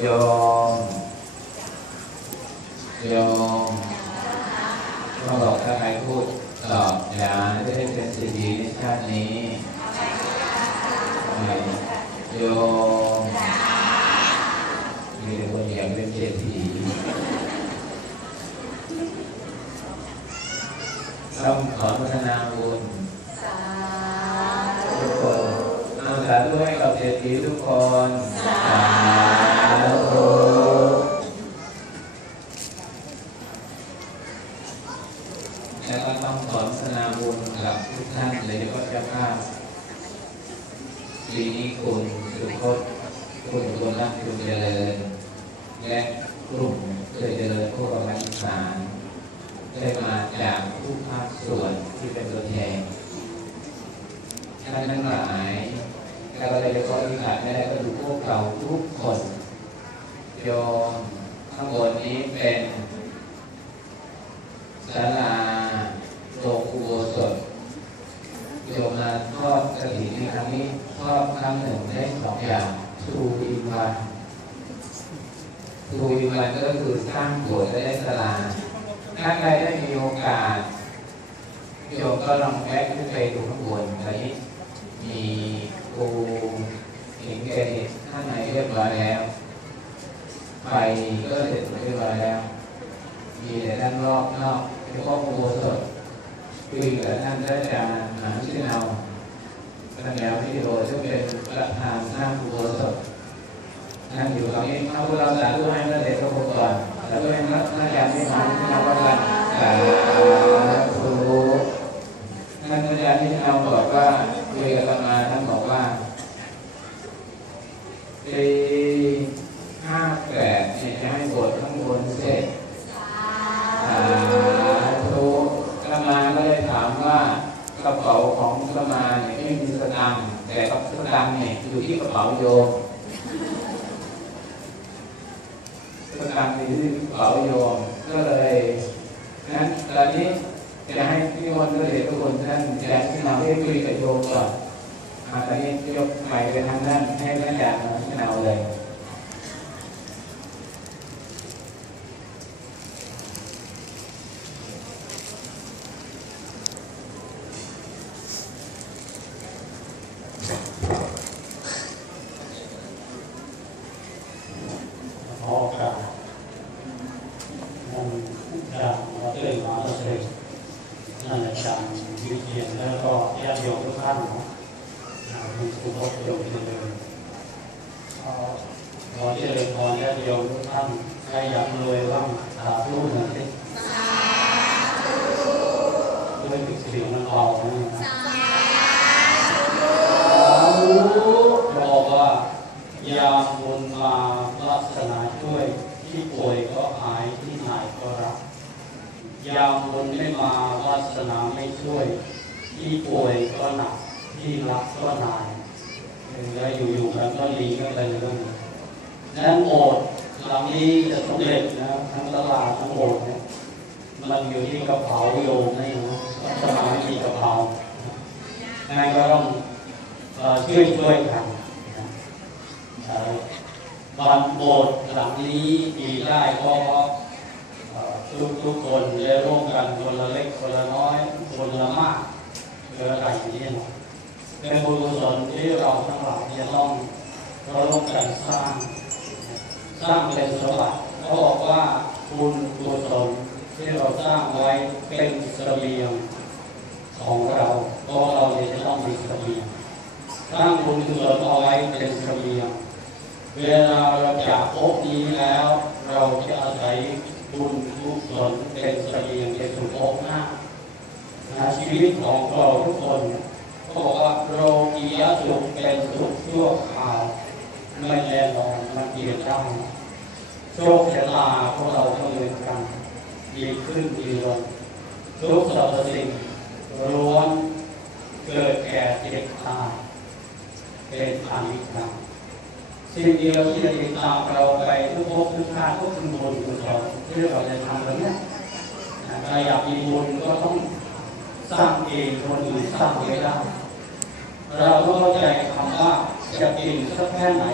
โยมโยมมาบอกถ้าใครพูดตอบอย่าจะได้เป็นสิทธิในชาตินี้ไม่โยมมีแต่คนอยากเป็นเศรษฐีต้องขอพัฒนาบุญทุกคนเอาสาธุให้กับเศรษฐีทุกคนสาธุ แล้วก็ต้องขอพัฒนาบุญกับทุกท่านเลยก็จ้าภาพปีนี้คุณสุพจน์คุณคนรักคุณเจริญ และกลุ่มเคยเจริญพวกเราอีสานได้มาจากทุกภาคส่วนที่เป็นตัวแทนท่านทั้งหลายแล้วก็เลยเฉพาะที่ขาดไม่ได้ก็ดูพวกเราทุกคน โยมข้างบนนี้เป็นศาลาโรงอุโบสถโยมมาทอดกระถิ่นในครั้งนี้ทอดครั้งหนึ่งได้สองอย่างทูอินวันทูอินวันก็คือสร้างโบสถ์และได้ศาลาถ้าใครได้มีโอกาสโยมก็ลองแวะขึ้นไปดูข้างบนตอนนี้มีปูเหินเกจิข้างในเรียบร้อยแล้ว ไฟก็เสร็จเรียบร้อยแล้วมีแต่ด้านรอบนอกเฉพาะอุโบสถคุยกับท่านได้จะหาชื่อเอาท่านแของกระมาเนี่ยไม่มีสตังค์แต่กับสตังค์เนี่ยอยู่ที่กระเป๋าโยมสตังค์อยู่ที่กระเป๋าโยมก็เลยนั้นตอนนี้จะให้พี่มนต์ก็เลยทุกคนท่านแจ้งขึ้นมาให้คุยกับโยมก่อนตอนนี้ยกใหม่ไปทางด้านให้ท่านอยากที่เราเลย ขอโอกาสนั่นดังมาเอ่ยมาเสด็จนั่นอาจารย์วิเชียนแล้วก็ญาติโยมทุกท่านนะคุณครูพบโยมเจริญขอเจริ ญพรญาติโยมทุกท่านใครอยากรวยบ้างสาธุหน่อยสิด้วยเสียงมันเบาๆนะสาธุบอกว่ายามบุญมาลักษณะช่วยที่ป่วยก็หายที่หายก็รับยามบุญไม่มาลักษณะไม่ช่วย ที่ป่วยก็หนักที่รักก็นายแล้วอยู่ๆกันก็หลีกันไปเรื่อง นั้นโบสถ์หลังนี้จะสำเร็จนะทั้งตลาดทั้งโบสถ์เนี่ยมันอยู่ที่กระเป๋าโยมนี่นะลักษณะไม่มีกระเป๋างั้นก็ต้องเอ่อช่วยช่วยๆกันนะเอ่อวันโบสถ์หลังนี้มีได้ก็เพราะทุกทุกๆคนได้ร่วมกันคนละเล็กคนละน้อย คนละมากเกิดอะไรอย่างนี้เนะเป็นบุญกุศลที่เราทั้งหลายจะต้องเราร่วมกันสร้าง สร้างเป็นสมบัติเขาบอกว่าบุญกุศลที่เราสร้างไว้เป็นเสบียงของเราเพราะเราเนี่ยจะต้องมีเสบียงสร้างบุญกุศลเอาไว้เป็นเสบียงเวลาเราจากภพนี้แล้ว เราจะอาศัยบุญกุศลเป็นเสบียงไปสู่ภพหน้านะชีวิตของเราทุกคนเนี่ยเขาบอกว่าโลกียสุขเป็นสุขชั่วคราว ไม่แน่นอนมันเปลี่ยนได้โชคชะตาของเราก็เหมือนกันดีขึ้นดีลงทุกสรรพสิ่งล้วนเกิดแก่เจ็บตายเป็นอนิจจังสิ่งเดียวที่จะติดตามเราไปทุกภพทุกชาติก็คือบุญกุศลที่เราจะทำแบบนี้ใครอยากมีบุญก็ต้องสร้างเองคนอื่นสร้างไม่ได้ เราต้องเข้าใจคำว่าจะเก่งสักแค่ไหน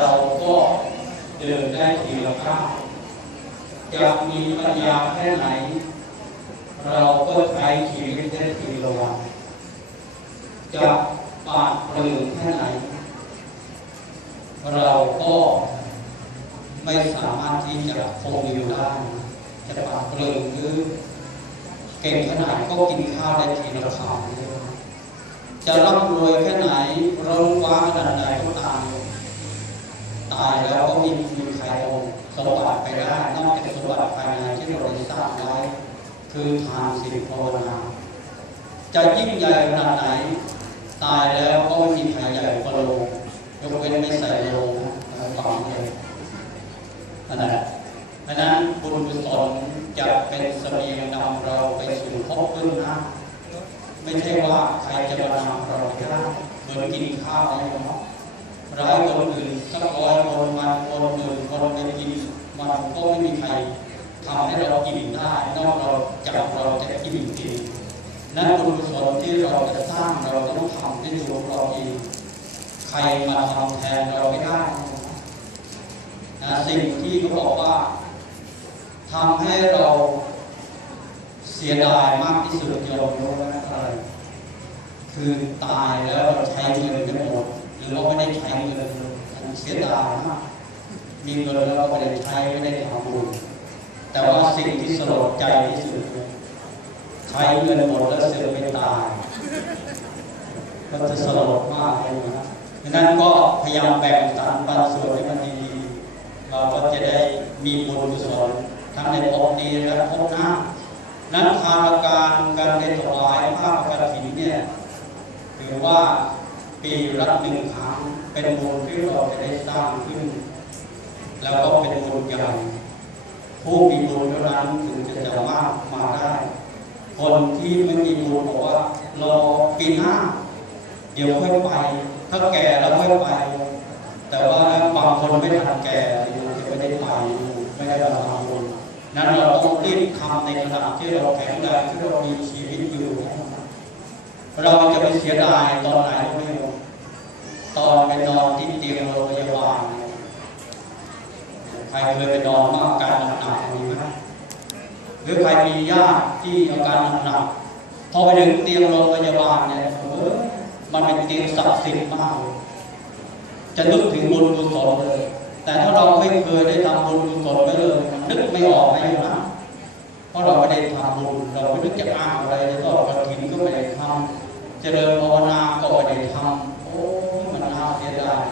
เราก็เดินได้ทีละก้าวจะมีปัญญาแค่ไหน เราก็ใช้ชีวิตได้ทีละวันจะปาดเปลืองแค่ไหน เราก็ไม่สามารถที่จะคงอยู่ได้จะปาดเปลืองหรือเก่งขนาดก็กินข้าวได้ทีละคำ จะร่ำรวยแค่ไหนร้องว้าขนาดไหนก็ตามตายแล้วก็มีมีใครเอาสมบัติไปได้นอกจากสมบัติภายในที่เราได้สร้างไว้คือทานศีลภาวนาจะยิ่งใหญ่ขนาดไหน ตายแล้วก็ไม่มีใครใหญ่กว่าโลงยกเว้นไม่ใส่โลงนะฝังเลยนั่นแหละดังนั้นบุญกุศลจะเป็นเสบียงนำเราไปสู่ภพพื้นหน้า ไม่ใช่ว่าใครจะมานำเราได้เหมือนกินข้าวอะไรเนาะร้ายคนอื่นสักร้อยคนมันคนหมื่นคนไปกินมันก็ไม่มีใครทำให้เรากินได้นอกเราจากเราจะกินกินนั่นบุญกุศลที่เราจะสร้างเราต้องทำด้วยตัวเราเองใครมาทำแทนเราไม่ได้นะสิ่งที่เขาบอกว่าทำให้เราเสียดายมากที่สุดโยมรู้ไหม อะไร คือตายแล้วเราใช้เงินกันหมดหรือเราไม่ได้ใช้เงินเสียดายมากมีเงินแล้วเราไม่ได้ใช้ไม่ได้ทำบุญแต่ว่าสิ่งที่สลดใจที่สุดคือใช้เงินหมดแล้วเสือไม่ตายก็จะสลดมากเลยนะดังนั้นก็พยายามแบ่งสรรปันส่วนให้มันดีๆเราก็จะได้มีบุญกุศลทั้งในภพนี้และภพหน้า นั้นทางการการได้ถวายผ้ากฐินเนี่ยถือว่าปีละหนึ่งครั้งเป็นบุญที่เราจะได้สร้างขึ้น แล้วก็เป็นบุญใหญ่ผู้มีบุญเท่านั้นถึงจะจะมากมาได้ คนที่ไม่มีบุญบอกว่ารอปีหน้า เดี๋ยวค่อยไป ถ้าแก่แล้วค่อยไป แต่ว่าบางคนไม่ทันแก่อยู่จะไม่ได้ไปอยู่ไม่ได้มา นั้นเราต้องรีบทำในขณะที่เราแข็งแรงที่เรามีชีวิตอยู่ เราจะไปเสียดายตอนไหนไม่รู้ตอนไปนอนที่เตียงโรงพยาบาลใครเคยไปนอนมาอาการหนักๆมีไหมหรือใครมีญาติที่อาการหนักๆพอไปถึงเตียงโรงพยาบาลเนี่ยเออมันเป็นเตียงศักดิ์สิทธิ์มากจะนึกถึงบุญกุศลเลย แต่ถ้าเราไม่เคยได้ทำบุญกุศลไปเลย นึกไม่ออกไม่นะเพราะเราไม่ได้ทำบุญเราไม่นึกจะอ้างอะไรจะต้องกระถินก็ไม่ได้ทำเจริญภาวนาก็ไม่ได้ทำโอ้มันน่าเสียดาย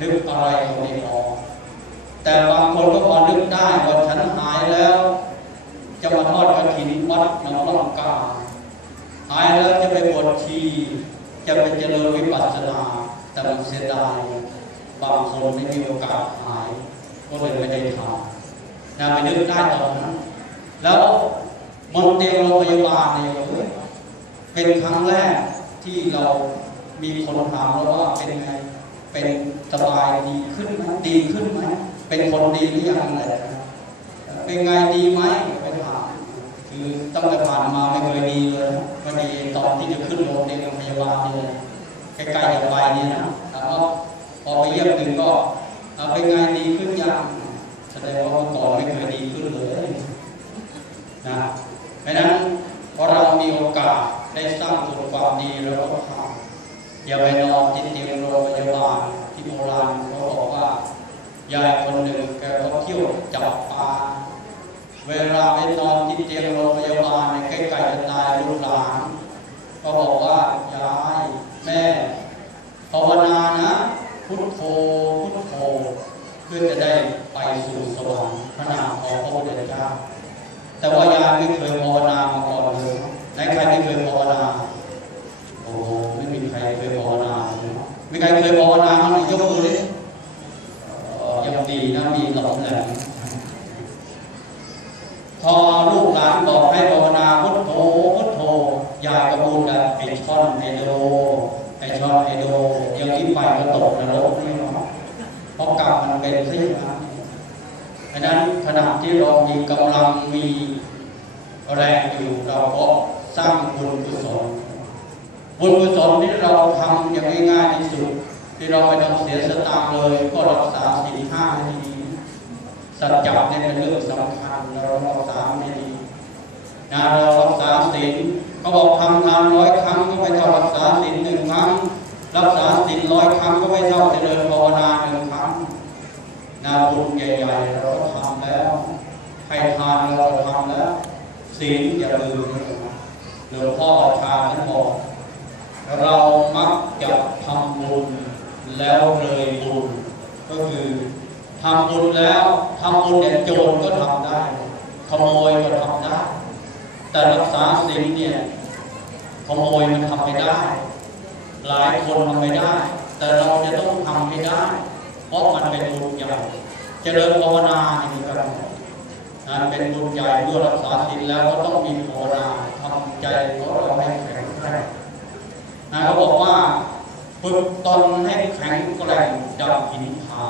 นึกอะไรก็ไม่ออกแต่บางคนก็พอนึกได้ว่าฉันหายแล้ว จะมาทอดกระถินวัดหนองลำกาหายแล้วจะไปบวชชีจะไปเจริญวิปัสสนาแต่มันเสียดายบางคนไม่มีโอกาสหาย ก็เลยไม่ได้ทำนะไปนึกได้ตอนนั้น แล้วมนเตียงโรงพยาบาลเนี่ยเป็นครั้งแรกที่เรามีคนถามเราว่าเป็นไง เป็นสบายดีขึ้นไหมดีขึ้นไหมเป็นคนดีหรือยังอะไรนะเป็นไงดีไหมไปถามคือตั้งแต่ผ่านมาไม่เคยดีเลยนะพอดีตอนที่จะขึ้นโรงเรียนโรงพยาบาลนี่เลยใกล้ๆจะไปนี่นะแต่ว่าพอไปเยี่ยมถึงก็ เอาเป็นไงดีขึ้นยังแสดงว่าเมื่อก่อนไม่เคยดีขึ้นเลยนะเพราะนั้นพอเรามีโอกาสได้สร้างคุณความดีแล้วก็ทำอย่าไปนอนที่เตียงโรงพยาบาลที่โบราณเขาบอกว่ายายคนหนึ่งแกเขาเที่ยวจับปลาเวลาไปนอนที่เตียงโรงพยาบาลในใกล้ๆจะตายลูกหลานก็บอกว่ายายแม่ภาวนานะพุทโธ เพื่อจะได้ไปสู่สวรรค์พระนามของพระพุทธเจ้า แต่ว่ายาไม่เคยภาวนามาก่อนเลยไหนใครไม่เคยภาวนาโอ้ไม่มีใครเคยภาวนาเลยมีใครเคยภาวนาบ้างยกมือเอ่อยังดีนะมีหลอมแหลมพอลูกหลานบอกให้ภาวนาพุทโธพุทโธยายก็พูดแบบไอช่อนไอโดไอช่อนไอโดยังคิดไปก็ตกนรกนี่ เพราะกรรมมันเป็นซะอย่างนั้นเพราะนั้นขณะที่เรามีกำลังมีแรงอยู่เราก็สร้างบุญกุศลบุญกุศลที่เราทำอย่างง่ายๆที่สุด ที่เราไม่ต้องเสียสตางค์เลย ก็รักษาศีลห้าให้ดีสัจจะเนี่ยเป็นเรื่องสำคัญเรารักษาให้ดีนะเรารักษาศีลเขาบอกทำทานร้อยครั้งก็ไม่เท่ารักษาศีลหนึ่งครั้งรักษาศีลร้อยครั้งก็ไม่เท่าเจริญภาวนาหนึ่ง นาบุญใหญ่ๆเราก็ทำแล้วให้ทานเราก็ทำแล้วศีลอย่าลืมนะหลวงพ่อชาท่านบอกเรามักจะทำบุญแล้วเลยบุญก็คือทำบุญแล้วทำบุญเนี่ยโจรก็ทำได้ขโมยก็ทำได้ แต่รักษาศีลเนี่ยขโมยมันทำไม่ได้ หลายคนทำไม่ได้ แต่เราจะต้องทำให้ได้ เพราะมันเป็นบุญใหญ่เจริญภาวนาอย่างนี้ครับนะเป็นบุญใหญ่เมื่อรักษาศีลแล้วก็ต้องมีภาวนาทำใจของเราให้แข็งแกร่งนะเขาบอกว่าฝึกตนให้แข็งแกร่งดังหินผา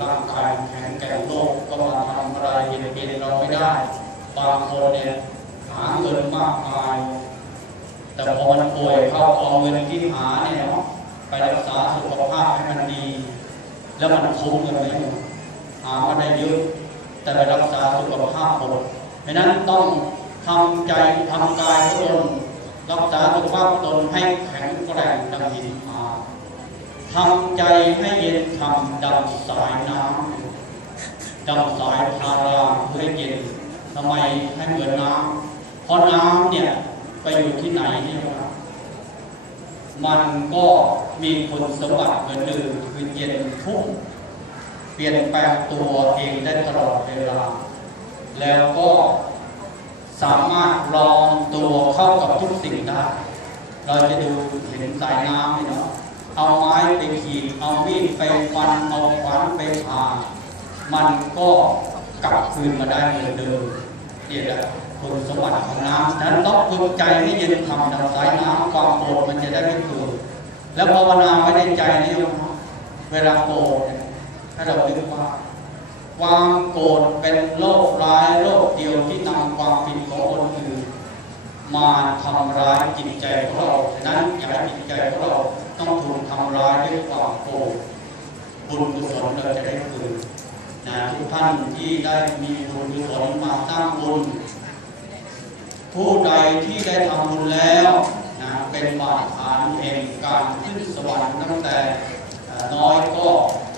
ร่างกายแข็งแกร่งโลกก็มาทำอะไรเย็นเย็นเราไม่ได้ บางคนเนี่ยหาเงินมากมาย แต่พอมันป่วยเข้าเอาเงินที่หาเนี่ย ไปรักษาสุขภาพให้มันดี แล้วมันคุ้มกันไหมหามาได้เยอะแต่ไปรักษาสุขภาพหมดเพราะนั้นต้องทำใจทำกายของตนรักษาสุขภาพตนให้แข็งแกร่งดังหินผาทำใจให้เย็นทำดังสายน้ำดังสายทาราเพื่อเย็นทำไมให้เหมือนน้ำเพราะน้ำเนี่ยไปอยู่ที่ไหนเนี่ย มันก็มีคุณสมบัติเหมือนเดิมคือเย็นพุ่งเปลี่ยนแปลงตัวเองได้ตลอดเวลา แล้วก็สามารถลองตัวเข้ากับทุกสิ่งได้ เราจะดูเห็นสายน้ำนี่เนาะเอาไม้ไปขีด เอามีดไปฟัน เอาขวานไปผ่ามันก็กลับคืนมาได้เหมือนเดิมเนี่ยแหละ คุณสมบัติของน้ำนั้นต้องฝึกใจให้เย็นทำดังสายน้ำความโกรธมันจะได้ไม่เกิดแล้วภาวนาไว้ในใจนี่โยมเวลาโกรธถ้าเราคิดว่าความโกรธเป็นโรคร้ายโรคเดียวที่นำความผิดของคนอื่นมาทำร้ายจิตใจของเราฉะนั้นอย่าให้จิตใจของเราต้องถูกทำร้ายด้วยความโกรธบุญกุศลเราจะได้คืนนะทุกท่านที่ได้มีบุญกุศลมาสร้างบุญ ผู้ใดที่ได้ทำบุญแล้วนะเป็นบาตรฐานแห่งการขึ้นสวรรค์ตั้งแต่น้อยก็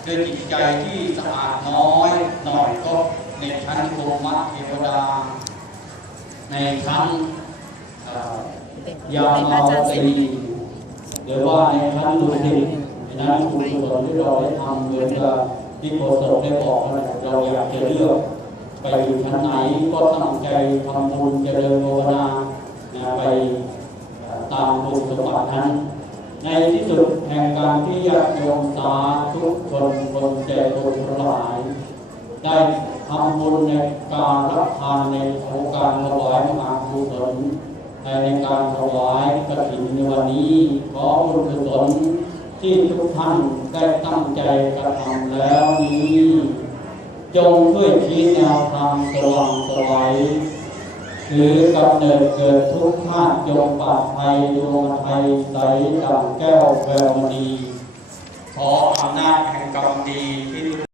ด้วยจิตใจที่สะอาดน้อยหน่อยก็ในชั้นโคมัตเทวดา ในชั้นยามาวตีหรือว่าในชั้นดุสิตในนั้นคุณกุศลที่เราได้ทำเหมือนกับที่โฆษกได้บอกนะเราอยากจะเลือก ไปอยู่ชั้นไหนก็ตั้งใจทำบุญเจริญภาวนาไปตามบุญสมบัตินั้น ในที่สุดแห่งการที่ญาติโยมสาธุชนคนใจคนทั้งหลาย ได้ทำบุญในการรับทานในโครงการถวายมหากุศลในการถวายกฐินในวันนี้ขอบุญกุศลที่ทุกท่านได้ตั้งใจกระทำแล้วนี้ จงช่วยชี้แนวทางสว่างสวัยหรือกำเนิดเกิดทุกท่าจงปัดภัยดวงไทยใสดังแก้วแววมณีขออำนาจแห่งกรรมดีที่